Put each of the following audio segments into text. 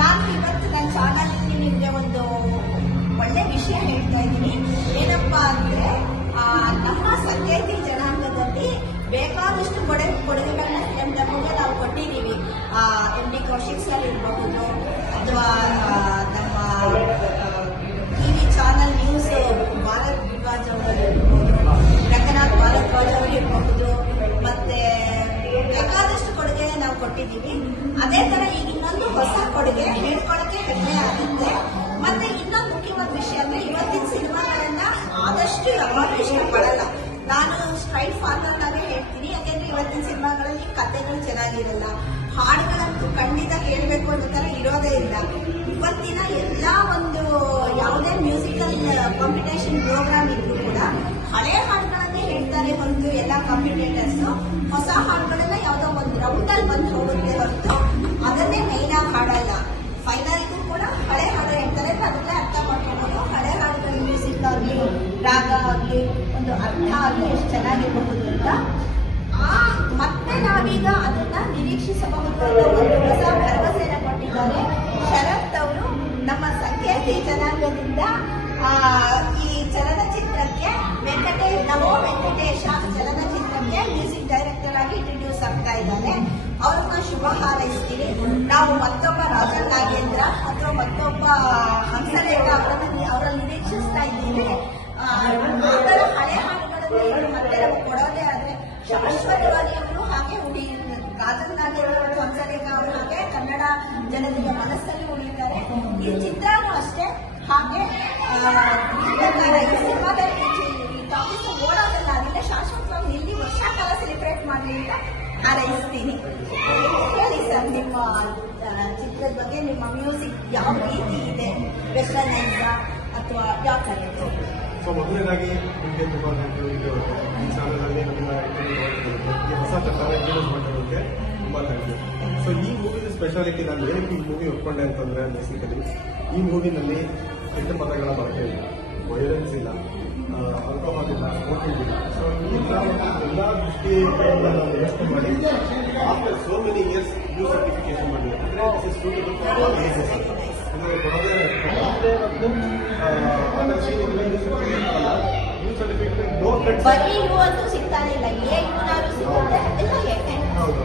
ನಾನು ಇವತ್ತು ನನ್ನ ಚಾನಲ್ಗೆ ನಿಮಗೆ ಒಂದು ಒಳ್ಳೆ ವಿಷಯ ಹೇಳ್ತಾ ಇದ್ದೀನಿ. ಏನಪ್ಪಾ ಅಂದ್ರೆ ನಮ್ಮ ಸಂಕೇತಿ ಜನಾಂಗದಲ್ಲಿ ಬೇಕಾದಷ್ಟು ಕೊಡುಗೆಗಳನ್ನ ನಮಗೆ ನಾವು ಕೊಟ್ಟಿದ್ದೀವಿ. ಎಂ ಡಿ ಕೌಶಿಕ್ ಸರ್ ಇರಬಹುದು, ಅಥವಾ ನಮ್ಮ ಟಿವಿ ಚಾನಲ್ ನ್ಯೂಸ್ ಭಾರತ್ ವಿಭಾಜ್ ಅವರಿರಬಹುದು, ರಂಗನಾಥ್ ಭಾರದ್ವಾಜ್ ಅವರಿರಬಹುದು, ಮತ್ತೆ ಬೇಕಾದಷ್ಟು ಕೊಡುಗೆ ನಾವು ಕೊಟ್ಟಿದ್ದೀವಿ. ಅದೇ ತರ ಈಗ ಇನ್ನೊಂದು ಹೊಸ ಕೊಡುಗೆ ಹೇಳ್ಕೊಳ್ಳಕ್ಕೆ ಹೆಮ್ಮೆ ಆಗುತ್ತೆ. ಮತ್ತೆ ಇನ್ನೊಂದು ಮುಖ್ಯವಾದ ವಿಷಯ ಅಂದ್ರೆ ಇವತ್ತಿನ ಸಿನಿಮಾಗಳನ್ನ ಆದಷ್ಟು ಯಾರು ಇಷ್ಟಪಡಲ್ಲ. ನಾನು ಸ್ಟ್ರೈಟ್ ಫಾರ್ವರ್ಡ್ ಆಗಿ ಹೇಳ್ತೀನಿ, ಯಾಕೆಂದ್ರೆ ಇವತ್ತಿನ ಸಿನಿಮಾಗಳಲ್ಲಿ ಕಥೆಗಳು ಚೆನ್ನಾಗಿರಲ್ಲ, ಹಾಡುಗಳಂತೂ ಖಂಡಿತ ಕೇಳಬೇಕು ಅನ್ನೋ ತರ ಇರೋದೇ ಇಲ್ಲ. ಇವತ್ತಿನ ಎಲ್ಲಾ ಒಂದು ಯಾವುದೇ ಮ್ಯೂಸಿಕಲ್ ಕಾಂಪಿಟೇಷನ್ ಪ್ರೋಗ್ರಾಮ್ ಇದ್ರು ಕೂಡ ಹಳೆ ಹಾಡುಗಳನ್ನೇ ಹೇಳ್ತಾರೆ ಹೊರತು ಎಲ್ಲ ಕಾಂಪಿಟೇಟರ್ಸ್ ಹೊಸ ಹಾಡುಗಳನ್ನ ಯಾವುದೋ ಒಂದು ರೌಂಡಲ್ಲಿ ಬಂದು ಹೋಗುತ್ತೆ ಹೊರತು ಅದನ್ನೇ ಮೈನ್ ಆಗಿ ಹಾಡಲ್ಲ. ಫೈನಲ್ಗೂ ಕೂಡ ಹಳೆ ಹಾಡು ಹೇಳ್ತಾರೆ, ಅದನ್ನೇ ಅರ್ಥ ಮಾಡ್ಕೋಬಹುದು. ಹಳೆ ಹಾಡುಗಳ ಮ್ಯೂಸಿಕ್ ಆಗ್ಲಿ, ರಾಗ ಆಗ್ಲಿ, ಒಂದು ಅರ್ಥ ಆಗ್ಲಿ ಎಷ್ಟು ಚೆನ್ನಾಗಿರಬಹುದು ಅಂತ. ಮತ್ತೆ ನಾವೀಗ ಅದನ್ನ ನಿರೀಕ್ಷಿಸಬಹುದು ಅನ್ನೋ ಒಂದು ಹೊಸ ಭರವಸೆಯನ್ನು ಕೊಟ್ಟಿದ್ದಾರೆ ಶರತ್ ಅವರು. ನಮ್ಮ ಸಂಕೇತಿ ಜನಾಂಗದಿಂದ ಈ ಚಲನಚಿತ್ರಕ್ಕೆ ನಮೋ ವೆಂಕಟೇಶ ಚಲನಚಿತ್ರಕ್ಕೆ ಮ್ಯೂಸಿಕ್ ಡೈರೆಕ್ಟರ್ ಆಗಿ ಇಂಟ್ರೊಡ್ಯೂಸ್ ಆಗ್ತಾ ಇದ್ದಾರೆ. ಅವ್ರನ್ನ ಶುಭ ಹಾರೈಸ್ತೀವಿ. ನಾವು ಮತ್ತೊಬ್ಬ ರಾಜನ್ ನಾಗೇಂದ್ರ ಅಥವಾ ಮತ್ತೊಬ್ಬ ಹಂಸಲೇಖ ಅವರಲ್ಲಿ ನಿರೀಕ್ಷಿಸ್ತಾ ಇದ್ದೀವಿ. ಆತರ ಹಳೆ ಹಾಡುಗಳನ್ನು ಮತ್ತೆ ನಾವು ಕೊಡೋದೇ ಆದ್ರೆ ಶಾಶ್ವತವಾಗಿ ಅವರು ಹಾಗೆ ರಾಜನ್ ನಾಗೇಂದ್ರ ಅವರು ಹಂಸಲೇಖ ಅವರು ಹಾಗೆ ಕನ್ನಡ ಜನತೆಯ ಮನಸ್ಸಲ್ಲಿ ಉಳಿತಾರೆ. ಈ ಚಿತ್ರನೂ ಅಷ್ಟೇ ಹಾಗೆ ಈ ಸಿನಿಮಾದಲ್ಲಿ ಟಾಪಿಕ್ ಓಡೋದಲ್ಲ, ಅದನ್ನ ಶಾಶ್ವತವಾಗಿ ಇಲ್ಲಿ ವರ್ಷ ಕಾಲ ಸೆಲೆಬ್ರೇಟ್ ಮಾಡಲಿ ಅಂತ ಹಾರೈಸ್ತೀನಿ. ಹೇಳಿ ಸರ್, ನಿಮ್ಮ ಚಿತ್ರದ ಬಗ್ಗೆ, ನಿಮ್ಮ ಮ್ಯೂಸಿಕ್ ಯಾವ ರೀತಿ ಇದೆ, ವೆಸ್ಟರ್ನೈಸ್ ಅಥವಾ ಯಾವ ತರ ಇದೆ? ಸೊ ಮೊದಲನೇದಾಗಿ ನಿಮಗೆ ತುಂಬಾ ಈ ಚಾನಲಲ್ಲಿ ನಮ್ಮ ಹೊಸ ಪ್ರಕಾರ ಇಂಟ್ರೊಡ್ಯೂಸ್ ಮಾಡೋದಕ್ಕೆ ತುಂಬಾ ಥ್ಯಾಂಕ್ ಯು. ಸೊ ಈ ಮೂವಿನ ಸ್ಪೆಷಾಲಿಟಿ ನಾನು ಏನಕ್ಕೆ ಈ ಮೂವಿ ಒಪ್ಕೊಂಡೆ ಅಂತಂದ್ರೆ, ಬೇಸಿಕಲಿ ಈ ಮೂವಿನಲ್ಲಿ ಕೆಟ್ಟ ಪದಗಳ ಬಳಕೆ ಇಲ್ಲ, ವೈಲೆನ್ಸ್ ಇಲ್ಲ, ಆಲ್ಕೋಹಾಲ್ ಇಲ್ಲ, ಸ್ಮೋಕಿಂಗ್ ಇಲ್ಲ. ಸೊ ಈ ಎಲ್ಲ ದೃಷ್ಟಿಯಿಂದ ನಾವು ಯೋಚನೆ ಮಾಡಿ after so many years U certification ಮಾಡಿದೆ. ಅಂದರೆ this is suitable for all ages ಅಂತ. ಅಂದರೆ ಕೊಡೋದೇ ಬರೀ ಇವು ಅಂತೂ ಸಿಗ್ತಾನೆ ಇಲ್ಲ, ಹೌದು.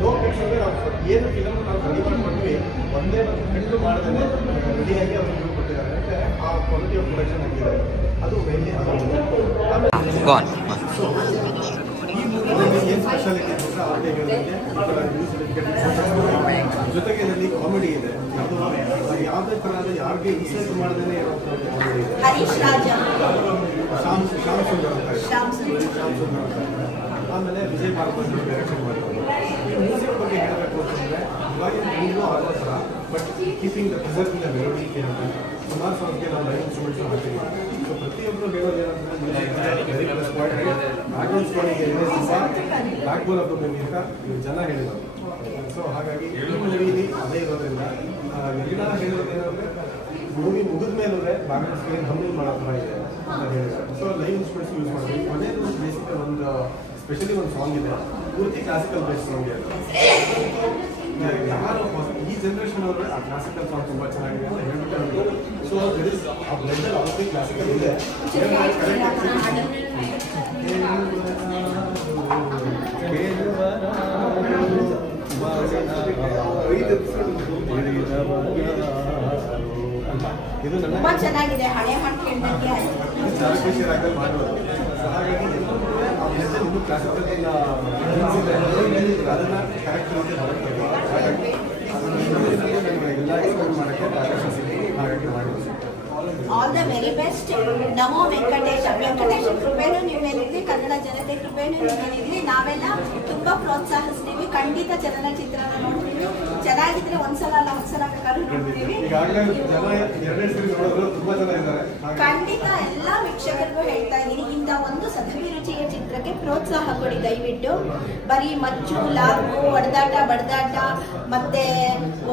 ನೋ ಕಿಡ್ಸ್ ಅಂದ್ರೆ ನಾವು ಏನು ಫಿಲಮ್ ನಾವು ರೆಡಿ ಮಾಡ್ಕೊಂಡ್ವಿ, ಒಂದೇ ಒಂದು ಫ್ರೆಂಡ್ ಮಾಡದೇ ರೆಡಿಯಾಗಿ ಅವರು ಇವ್ರು ಕೊಟ್ಟಿದ್ದಾರೆ. ಅಂದ್ರೆ ಆ ಕ್ವಾಲಿಟಿ ಆಫ್ ಪ್ರೊಡಕ್ಷನ್ ಆಗಿದೆ, ಅದು ಮೇನ್ಲಿ ಅದು. ಸೊ ಈ ಮೂವಿಯಲ್ಲಿ ಏನು ಸ್ಪೆಷಾಲಿಟಿ ಅಂದ್ರೆ ಅವ್ರಿಗೆ ಜೊತೆಗೆ ಇದರಲ್ಲಿ ಕಾಮಿಡಿ ಇದೆ. ಅದು ಯಾವುದೇ ತರಹದ ಯಾರಿಗೆ ಇನ್ಸಲ್ಟ್ ಮಾಡದೇನೆ ಕಾಮಿಡಿ ಇದೆ. ಹರೀಶ್ ರಾಜ, ಶ್ಯಾಮ್ ಸುಂದರ್ ಆಮೇಲೆ ವಿಜಯ್ ಭಾರದ್ವಾಜ್ ಡೈರೆಕ್ಷನ್ ಮಾಡಿದ್ದಾರೆ. ಈ ಮ್ಯೂಸಿಕ್ ಬಗ್ಗೆ ಹೇಳಬೇಕು ಅಂತಂದ್ರೆ ಇವಾಗಿನ ಮೂವಿಗೂ ಆಗೋ ಥರ, but keeping the preserve in the melody ಅಂತ ಸುಮಾರು ಸಾಂಗ್ಗೆ ನಾವು ಲೈವ್ ಇನ್ಸ್ಟ್ರೂಮೆಂಟ್ಸ್ ಹಾಕಿದ್ದೀವಿ. ಸೊ ಪ್ರತಿಯೊಬ್ಬರು ಹೇಳೋದೇನಂದ್ರೆ very plus point. Background scoring ಏನೇ ತುಂಬ backbone of the movie ಅಂತ ಜನ ಹೇಳಿದರು. ಸೊ ಹಾಗಾಗಿ ಈ ಮೂವಿಲಿ ಅದೇ ಇರೋದ್ರಿಂದ ಎಲ್ಲ ಹೇಳೋದೇನಂದ್ರೆ ಮೂವಿ ಮುಗಿದ ಮೇಲೂ ಬ್ಯಾಕ್ಗ್ರೌಂಡ್ ಸ್ಕೋರಿಂಗ್ ಹಮ್ಮಿಂಗ್ ಮಾಡೋ ಥರ ಇದೆ ಅಂತ ಹೇಳಿದ್ದಾರೆ. ಸೊ ಲೈವ್ ಇನ್ಸ್ಟ್ರೂಮೆಂಟ್ಸ್ ಯೂಸ್ ಮಾಡಿದ್ವಿ. ಕೊನೆಯದು ಬೇಸಿಕ್ ಒಂದು ಸ್ಪೆಷಲಿ ಒಂದು ಸಾಂಗ್ ಇದೆ, ಪೂರ್ತಿ ಕ್ಲಾಸಿಕಲ್ ಬೇಸ್ಡ್ ಸಾಂಗ್ ಇದೆ. ಯಾರು ಈ ಜನರೇಷನ್ ಅವರು ಆ ಕ್ಲಾಸಿಕಲ್ ಸಾಂಗ್ ತುಂಬಾ ಚೆನ್ನಾಗಿದೆ ಅಂತ ಹೇಳ್ಬಿಟ್ಟು, ಸೊ ದರ್ ಇಸ್ ಆ ಬ್ಲೆಂಡ್ ಆಲ್ರೆಡಿ ಕ್ಲಾಸಿಕಲ್ ಇದೆ. ಇದು ತುಂಬಾ ಚೆನ್ನಾಗಿದೆ, ಹಳೆ ಹಾಡು ಕೇಳಿದಂಗೆ ಚಾಲಕೇಶ್ವರಾಗಲ್ಲಿ ಮಾಡೋದು. ಹಾಗಾಗಿ ಇನ್ನೂ ಕ್ಲಾಸಿಕಲ್ ಅದನ್ನ ಕರೆಕ್ಟ್ ರೀತಿ ಹಾಗಾಗಿ ಎಲ್ಲ ಎಕ್ಸ್ಪ್ಲೇನ್ ಮಾಡೋಕ್ಕೆ ಅವಕಾಶ ಸಿಗುತ್ತೆ. ಹಾಗಾಗಿ ಮಾಡಿದ್ವಿ. All the very best. ನಮೋ ವೆಂಕಟೇಶ. ವೆಂಕಟೇಶ ಕೃಪೆನೂ ನಿಮ್ಮ ಮೇಲಿರಲಿ, ಕನ್ನಡ ಜನತೆ ಕೃಪೆನೂ ನಿಮ್ಮ ಮೇಲಿರಲಿ. ನಾವೆಲ್ಲ ತುಂಬಾ ಪ್ರೋತ್ಸಾಹಿಸ್ತೀವಿ. ಖಂಡಿತ ಚಲನಚಿತ್ರನ ನೋಡ್ತೀವಿ. ಚೆನ್ನಾಗಿದ್ರೆ ಒಂದ್ಸಲ ಅಲ್ಲ ಒಂದ್ಸಲ ಬೇಕಾದ್ರೂ ನೋಡ್ತೀವಿ. ಖಂಡಿತ ಎಲ್ಲ ವೀಕ್ಷಕರಿಗೂ ಹೇಳ್ತಾ ಇದ್ದೀನಿ, ಇಂಥ ಒಂದು ಸದಭಿರುಚಿಯ ಚಿತ್ರಕ್ಕೆ ಪ್ರೋತ್ಸಾಹ ಕೊಡಿ ದಯವಿಟ್ಟು. ಬರೀ ಮಚ್ಚು ಲಾಭು ಹೊಡೆದಾಟ ಬಡದಾಟ ಮತ್ತೆ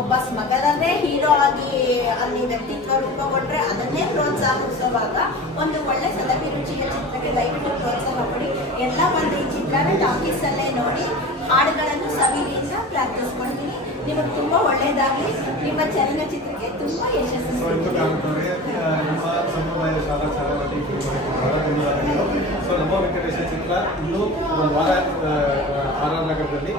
ಒಬ್ಬ ಮಗನನ್ನೇ ಹೀರೋ ಆಗಿ ಅಲ್ಲಿ ವ್ಯಕ್ತಿತ್ವ ರೂಪಗೊಂಡ್ರೆ ಅದನ್ನೇ ಪ್ರೋತ್ಸಾಹಿಸುವಾಗ ಒಂದು ಒಳ್ಳೆ ಸದಭಿರುಚಿಯ ಚಿತ್ರಕ್ಕೆ ದಯವಿಟ್ಟು ಪ್ರೋತ್ಸಾಹ ಕೊಡಿ. ಎಲ್ಲ ಬಂದು ಈ ಚಿತ್ರನ ಟಾಕೀಸ್ ಅಲ್ಲೇ ನೋಡಿ ಹಾಡುಗಳನ್ನು ಸವಿಲಿಂದ ಪ್ರಾರ್ಥಿಸ್ಕೊಳ್ತೀನಿ. ನಿಮಗೆ ತುಂಬಾ ಒಳ್ಳೇದಾಗಲಿ. ನಿಮ್ಮ ಚಲನಚಿತ್ರಕ್ಕೆ ತುಂಬಾ ಯಶಸ್ಸು. ನಿಮ್ಮ ಸಂಪ್ರದಾಯ ಶಾಲಾ ಛಾಯಾನಟಿ ಬಹಳ ಧನ್ಯವಾದಗಳು. ಸೊ ನಮ್ಮ ವೆಂಕಟೇಶ ಚಿತ್ರ ಇನ್ನೂ ಒಂದು ವಾರ RR ನಗರದಲ್ಲಿ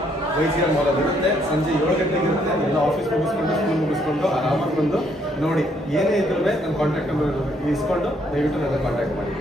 YGR ಮಾಲಲ್ಲಿ ಇರುತ್ತೆ. ಸಂಜೆ 7 ಗಂಟೆಗೆ ಇರುತ್ತೆ. ಎಲ್ಲ ಆಫೀಸ್ ಮುಗಿಸ್ಕೊಂಡು ಸ್ಕೂಲ್ ಮುಗಿಸ್ಕೊಂಡು ಆರಾಮಾಗಿ ಬಂದು ನೋಡಿ. ಏನೇ ಇದ್ರೂ ನನ್ನ ಕಾಂಟ್ಯಾಕ್ಟ್ ನಂಬರ್ ಇಸ್ಕೊಂಡು ದಯವಿಟ್ಟು ನನ್ನ ಕಾಂಟ್ಯಾಕ್ಟ್ ಮಾಡಿ.